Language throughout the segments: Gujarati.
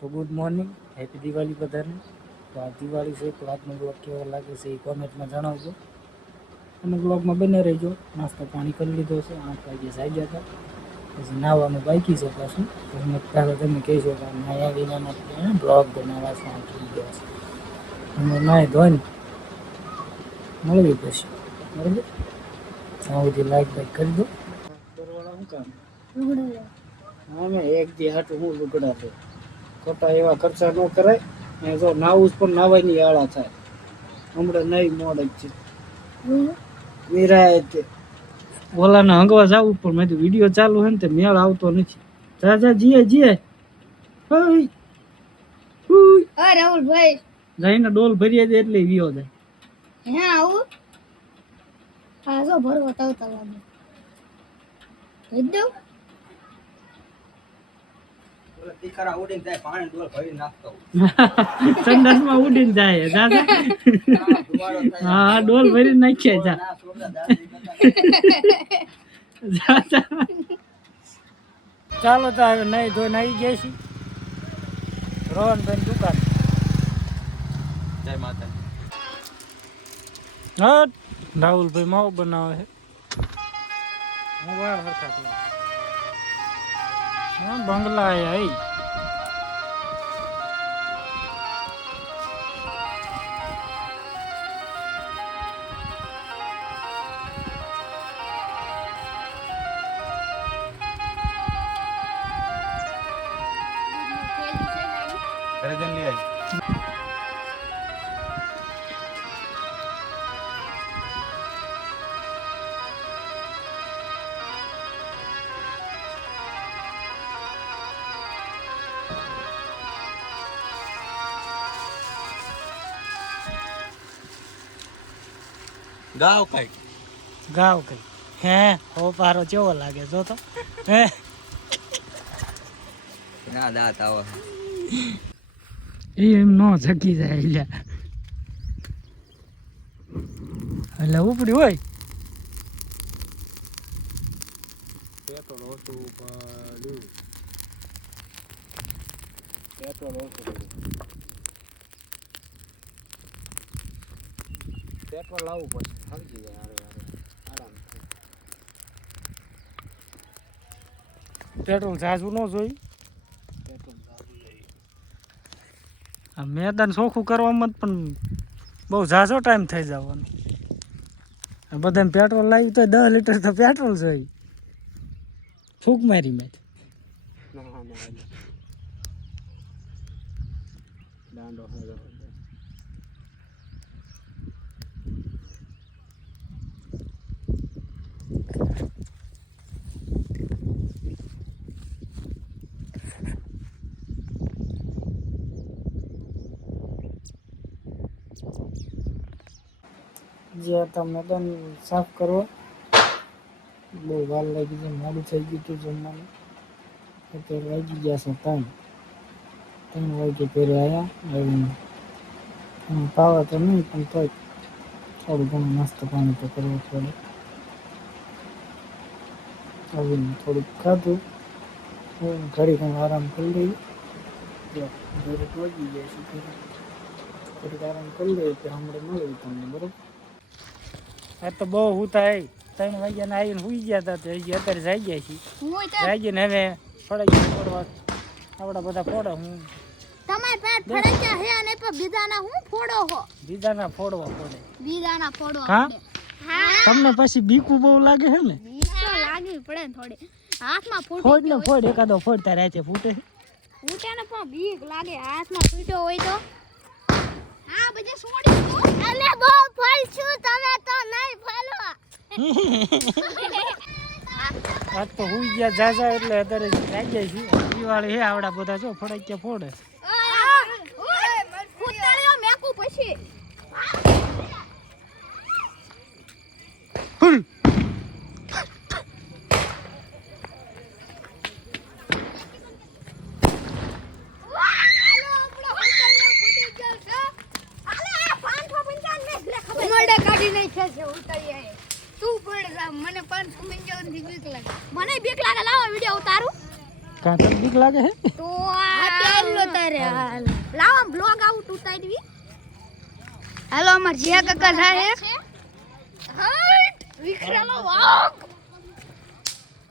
તો ગુડ મોર્નિંગ હેપી દિવાળી બધાને તો આ દિવાળી છે તો આજનો બ્લોગ કેવો લાગે છે એ કોમેન્ટમાં જણાવજો. અને બ્લોગમાં બને રહેજો નાસ્તો પાણી કરી લીધો છે આઠ વાગે જાઈ ગયા હતા. પછી નાવાનું બાકી છે પાછું. તો અમે પહેલાં તમે કહેશો કે નાયા વિનાના બ્લોગ બનાવવા છે આમ થઈ ગયા છે. અમે નાહી ધોઈને મળવી પછી બરાબર? ત્યાં સુધી લાઈક બાઈક કરી દો. દરવાળા શું કામ? અમે એક દી હાટું હું લુગડા લે. ખોટા એવા ખર્ચા ન કરાય. ને જો નાવું પણ નાવાની આળા થાય. હમણાં નહીં મોડ જ છે. વિરાય તે ઓલાને હંગવા જવું પણ મેં વીડિયો ચાલુ હે ને તે મેળ આવતો નથી. જા જા જીએ જીએ. હોય હુય રાહુલભાઈ. જઈને ડોલ ભરી દે એટલે વિયો જાય. હે આવું? હા જો ભરવો તાવતા લાગે. દઉં? સંડાસમાં ઉડીને જાય જા જા. હા ડોલ ભરી નાખીએ જા. જા, જા. ચાલો તો હવે નહીં ધોઈને આવી ગયા રોહન રોહનભાઈ દુકાન. જય માતા હા રાહુલભાઈ માવો બનાવે છે. હું વાર હરખા કરું. હા બંગલા આયા ગાવ કઈ ગાવ કઈ હે? હો પારો કેવો લાગે જો તો. હે? ના દાંત આવો. એ એમ નો થકી જાય એટલે એટલે ઉપડી હોય. પેટ્રોલ ઓછું પડ્યું પેટ્રોલ ઓછું પેટ્રોલ લાવવું પડશે. સમજી જાય હારે હારે આરામ પેટ્રોલ ઝાઝુ ન જોઈ? મેદાન ચોખ્ખું કરવામાં પણ બહુ ઝાઝો ટાઈમ થઈ જવાનો. બધાને પેટ્રોલ લાવ્યું તો દસ લીટર તો પેટ્રોલ જોઈ ફૂક મારી મેં. જે હતા મેદાન સાફ કરવા બહુ વાર લાગી છે મોડું થઈ ગયું હતું જમવાનું. અત્યારે વાગી ગયા છે ત્રણ. ત્રણ વાગે ઘરે આવ્યા આવીને. હમ, પાવા તો નહીં પણ તોય થોડું ઘણું નાસ્તો પાણી તો કરવો પડે. આવીને થોડુંક ખાધું. હવે ઘડી ઘણું આરામ કરી લઈએ. જો ઘરે પહોંચી જાય છે ઘરે. થોડીક આરામ કરી લઈએ તો હમણાં મળે તમને બરોબર? આ તો બહુ હું થાય ત્રણ વાગ્યાને આવીને સુઈ ગયા હતા અત્યારે જાઈ ગયા છીએ. જાગી ને હવે ફળાઈ ફોડવા આપણા બધા ફોડે હું. તમારે પેટ ફડક્યા હે અને પણ બીજાના હું ફોડો હો? બીજાના ફોડવા ફોડે બીજાના ફોડો હા? હા. તમને પછી બીકું બહુ લાગે છે ને? તો પડે ને થોડી. હાથમાં ફોડ ફૂટી ને ફોડ એકાદો ફોડતા રહે છે ફૂટે. ફૂટે ને પણ બીક લાગે. હાથમાં ફૂટ્યો હોય તો? હા બધે છોડી દો. અલે બહુ ફળ છું તમે તો નહીં ફાલો આજ તો હુઈ ગયા જાજા એટલે અત્યારે જાય છે. દિવાળી હે આવડા બધા, જો ફળાઈ ફોડે ફૂટણીઓ મેકું પછી હુલ. કાઢી નાખ્યા છે ઉતારી તું પણ જા, મને પાંચસો પંચાવનથી બીક લાગે મને બીક લાગે લાવો વીડિયો ઉતારું કાં તને બીક લાગે હે? તો આ લો તારે હાલ લાવો બ્લોગ આઉટ ઉતારવી હાલો અમાર જે કાકા થાય હટ વિખરેલો વાઘ.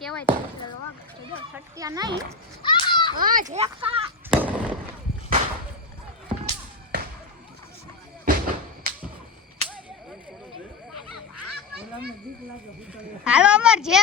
કેવાય છે વિખરેલો વાઘ. જો સટક્યા નહીં. હા જેકા હાલો અમાર જે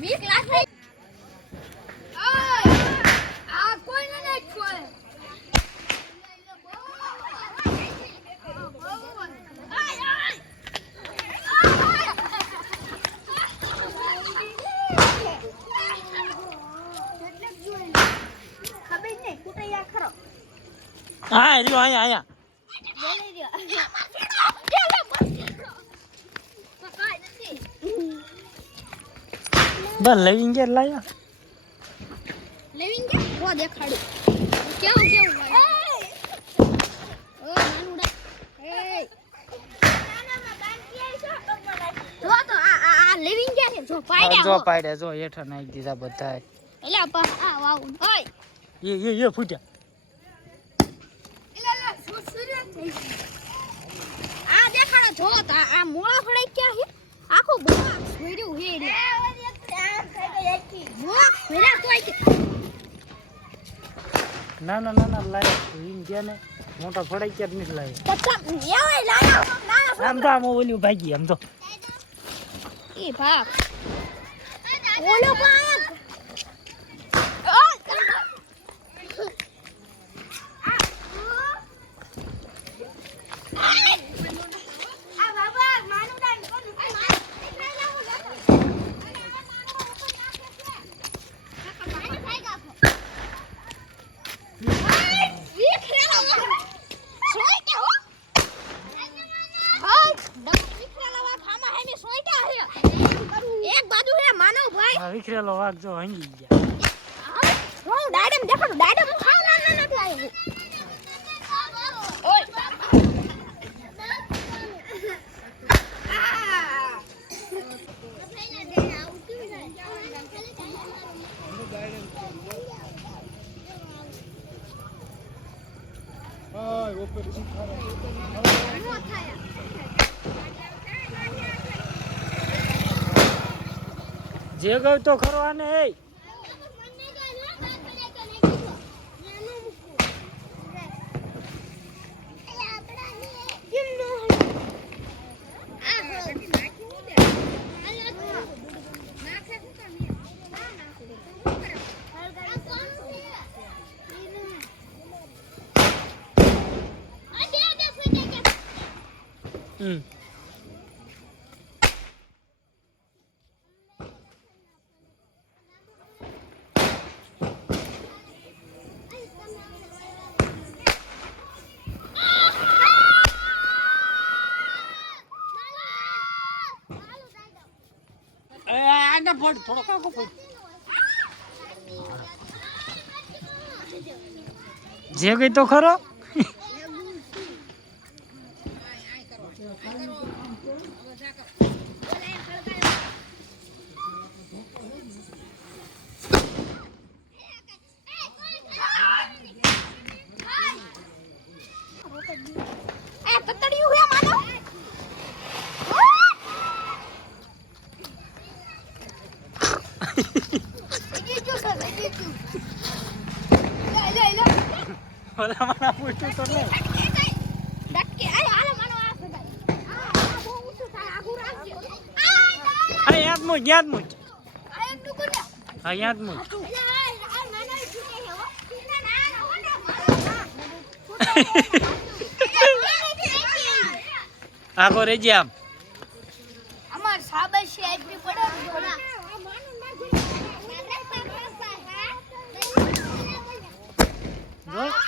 મીક લાગે આ કોઈ ને ખરો હા રહ્યો અહીંયા અહીંયા. બસ લઈ ગયા લાયા. લેવિંગ કે વો દેખાડું કેવું કેવું ઓ નાનુડા એ! જો તો આ આ આ લેવિંગ જો પાડ્યા જો પાડ્યા જો હેઠા નાખી દીધા બધા એલા પા આ વાવ ઓય એ એ એ ફૂટ્યા. એલા એલા શું આ દેખાડો જો તો આ આ મોળા ફળાઈ ક્યાં છે? આખું બોક્સ ભર્યું હે ના ના ના ના, લાયા. એમ ગયા ને મોટા ફળાઈ ક્યાં નથી લાયા. આમ તો આમ ઓલું ભાગી, આમ તો. એ ભાગ. ઓલો ભાગ ભાઈ આ વિખરેલો વાઘ જો હંગી ગયા હું ડાડમ દેખાડું ડાડમ ખાવ ના ના નથી આવ્યું ઓય જે ગયું તો ખરો આને એ. હમ. આને ફોડ થોડો કાકો જે ગઈ તો ખરો? ઓલા મને પૂછ્યું તો નહીં. અહીંયા જ મૂક યાદ મૂક. આખો રેજી આમ. What?